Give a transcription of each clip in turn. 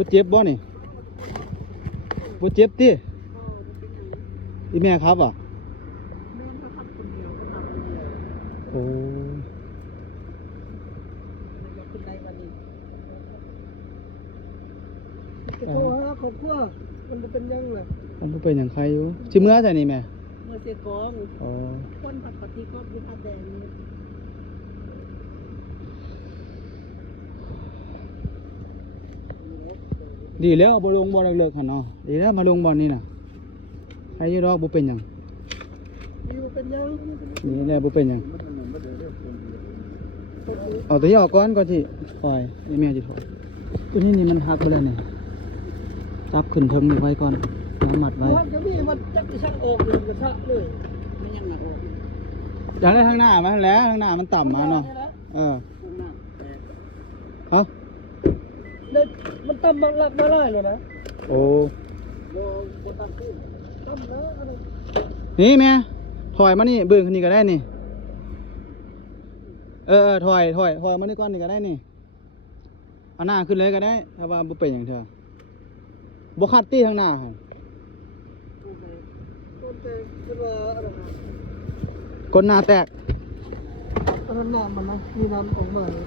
บ่เจ็บบ่นี่บ่เจ็บติอีแม่ครับอ่ะโอ้จะโทรหาครอบครัวมันจะเป็นยังไง มันบ่เป็นหยังใครอยู่สิเมื่อใส่นี่แม่เมื่อเสียกอง อ๋อ คนปกติก็คือผ้าแดงนี่ดีแล้วบ่ลงบ่เลิกๆหั่นเนาะดีแล้วมาลงบ่นี่น่ะใครอยู่ดอกบ่เป็นหยัง อยู่เป็นยัง นี่แหละบ่เป็นหยังเอาตัวนี้ออกก่อนที่ปล่อยนี่แม่สิถอยตัวนี้นี่มันหักไปแล้วนี่จับขึ้นเทิงนี่ไว้ก่อนน้ำมัดไว้ มันจะมีมันจะไปชักออกเลยกระชากเลยไม่ยังไงออก อยากได้ข้างหน้ามาแล้วข้างหน้ามันต่ำมาเนาะเออเอา มันตั้มมันหลักมาได้เลยนะ โอ้ โบตั้มขึ้นตั้มแล้วอะไร นี่แม่ถอยมานี่เบิ่งคนนี้ก็ได้นี่ถอยมานี่ก่อนนี่ก็ได้นี่เอาหน้าขึ้นเลยก็ได้ถ้าว่าบ่เป็นหยังเถอะบ่คัดตี้ข้างหน้าหั่น ต้นเตยคือว่าอะไรนะ กดหน้าแตก อันนั้นน้ำมันนะมีน้ำออกมาเลย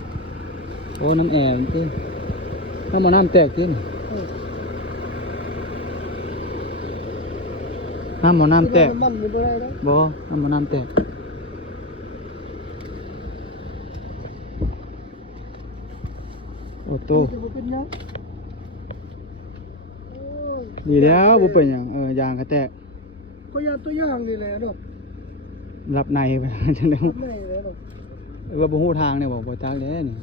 โอ้น้ำแอร์จริงน้ำมันน้ำแตกจริงน้ำมันน้ำแตก มันมีอะไรนะ บ่น้ำมันน้ำแตกโอ้โต จะเป็นยัง ดีแล้วบ่เป็นหยังยางก็แตก ก็ยาตัวอย่างนี่แหละเนาะ รับในไปจังได๋ ไม่เลยเนาะ ว่าบ่ฮู้ทางเนี่ยบ่จักเด้นี่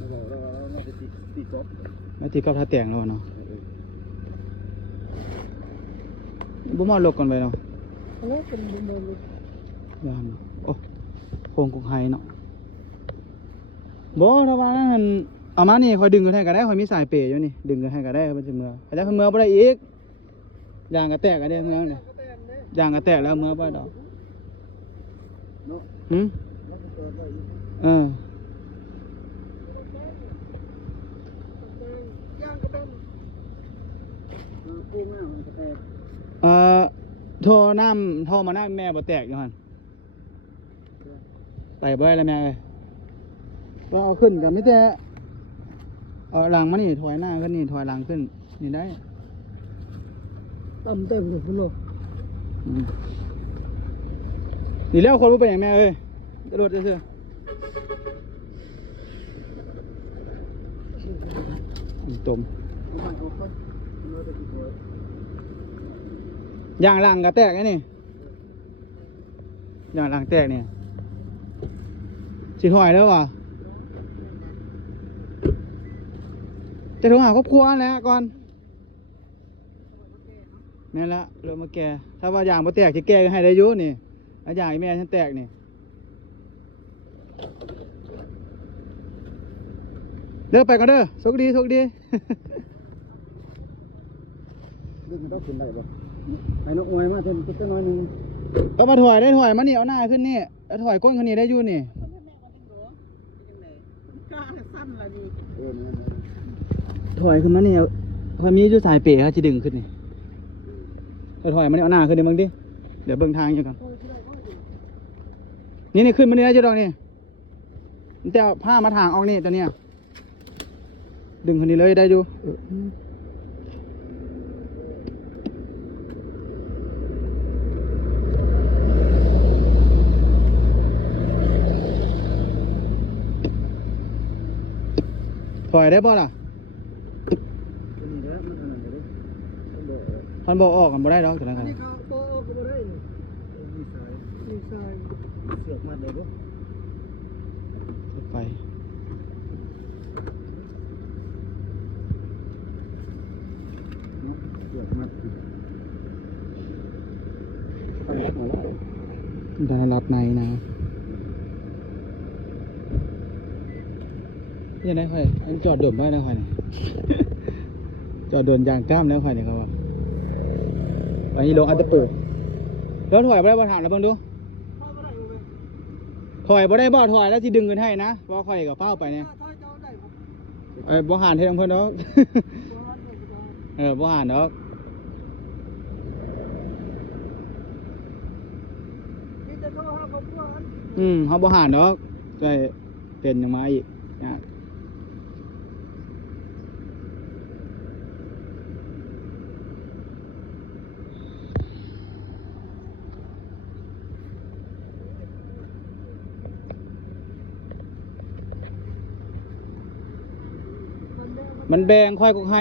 มาตีกับท่าแต่งแล้วเนาะบ่มาลกกันไปเนาะ อะไรเป็นเมืองเลย ยามโอ้โคงกุกไฮเนาะบ่ถ้าว่านั่นเอามานี่คอยดึงกันให้ก็ได้คอยมีสายเปย์อยู่นี่ดึงกันให้ก็ได้มันสิเมื่อแต่ถ้าเมื่อบ่ได้อีกยางก็แตกก็ได้เมื่อนี่ยางก็แตกแล้วเมื่อบ่ดอกหึเออ ย่างก็เป็นกุ้งอ่ะมันจะแตก ท่อมาน้ำแม่บ่แตกอยู่หั่นไปบ่ได้แล้วแม่เอ้ยบ่เอาขึ้นก็มีแต่เอาหลังมานี่ถอยหน้าขึ้นนี่ถอยหลังขึ้นนี่ได้ ต่ำเต็มเลยคุณเนาะ นี่แล้วคนบ่เป็นหยังแม่เอ้ยกระโดดซื่อๆจมอย่างหลังก็แตกไอ้นี่อย่างหลังแตกเนี่ยสิถอยแล้วว่ะจะโทรหาครอบครัวแล้วก่อนแม่นละเริ่มมาแก่ถ้าว่าอย่างบ่แตกสิแก้ให้ได้อยู่นี่ถ้าอย่างอีแม่ฉันแตกนี่เด้อไปก่อนเด้อโชคดี เรื่องมันต้องขึ้นได้ป่ะไอ้นกอวยมาเต็มตัวน้อยนึง ก็มาถอยได้ถอยมานี่เอาหน้าขึ้นนี่แล้วถอยก้นคนนี้ได้อยู่นี่ถอยขึ้นมานี่ถอยมีอยู่สายเป๋ครับที่ดึงขึ้นนี่ถอยมานี่เอาหน้าขึ้นนี่มึงดิเดี๋ยวเบิ่งทางอยู่ก่อนนี่ขึ้นมานี่ได้จุดดอกนี่แต่เอาผ้ามาทางออกนี่ตัวเนี้ยดึงคนนี้เลยได้อยู่ถอยได้บ่ล่ะพันบ่ออกกันบ่ได้ดอกตัวนั้นกัน นี่เขาโป๊ะก็ไม่ได้มีสายเสือกมัดเลยป่ะ ไปดารัดในนะยังไงค่อยอันจอดเดิมได้นะค่อยนี่ จอดเดินยางกล้ามแล้วค่อยนี่เขาว่าวันนี้ลงอันตะปูแล้วถอยไปได้บ่ถานแล้วเบิ่งดูถอยบ่ได้บ่ถอยแล้วสิดึงเงินให้นะเพราะค่อยกับเป้าไปเนี่ยบ่หานเฮ็ดของเพิ่นเนาะ บ่ห่านดอก นี่จะโทรหาครอบครัวกัน เขาบ่ห่านดอกใจเป็นหยังมาอีกยาก มันแบ่งควายกุกไฮ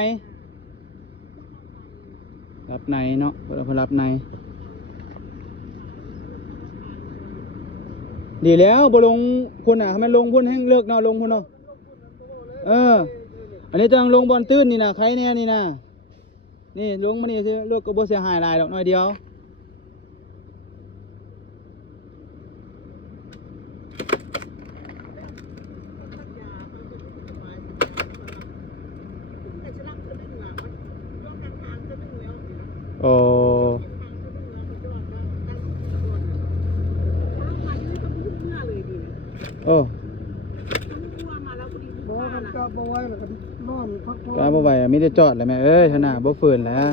รับในเนาะเราพรับในดีแล้วบ่ลงพุ่นอ่ะให้มันลงพุ่นให้เลิกเนาะลงพุ่นเนาะอันนี้ต้องลงบอลตื้นนี่นะใครแน่นี่นะนี่ลงมานี่สิเลิกก็บ่เสียหายหลายดอกน้อยเดียวโอ้โอ้ บ่มันกลับบ่ไหวแล้วก็นอนพักผ่อน กล้าบ่ไหวอะมีแต่จอดเลยแม่เอ้ยท่าน่ะบ่ฝืนแล้ว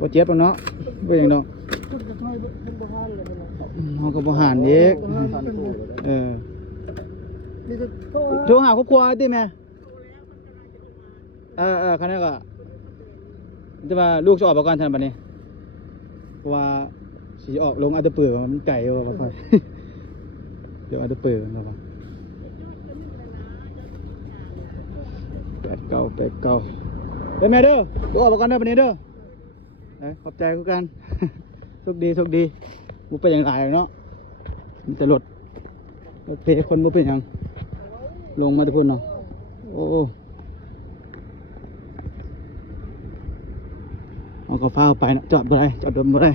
บ่เจ็บหรอกเนาะบ่หยังดอก ขึ้นกระถอยเป็นบ่ฮานเลยนะ เฮาก็บ่ห่านอีกนี่จะโทร โทรหาครอบครัวติแม่คันนั้นก็แต่ว่าลูกจะออกประกันทันบัดนี้เพราะว่าสิออกลงอัตตปือมันไกลอยู่ว่าค่อย เดี๋ยวอัตตปือเนาะว่า89เด้อแม่เด้อลูกออกประกันเด้อบัดนี้เด้อขอบใจคือกัน โชคดีบ่เป็นหยังหลายเนาะมีแต่รถเพคนบ่เป็นหยังลงมาแต่พุ่นเนาะโอ้เอาก็ฟ้าไปนะจอดบ่ได้จอดรถบ่ได้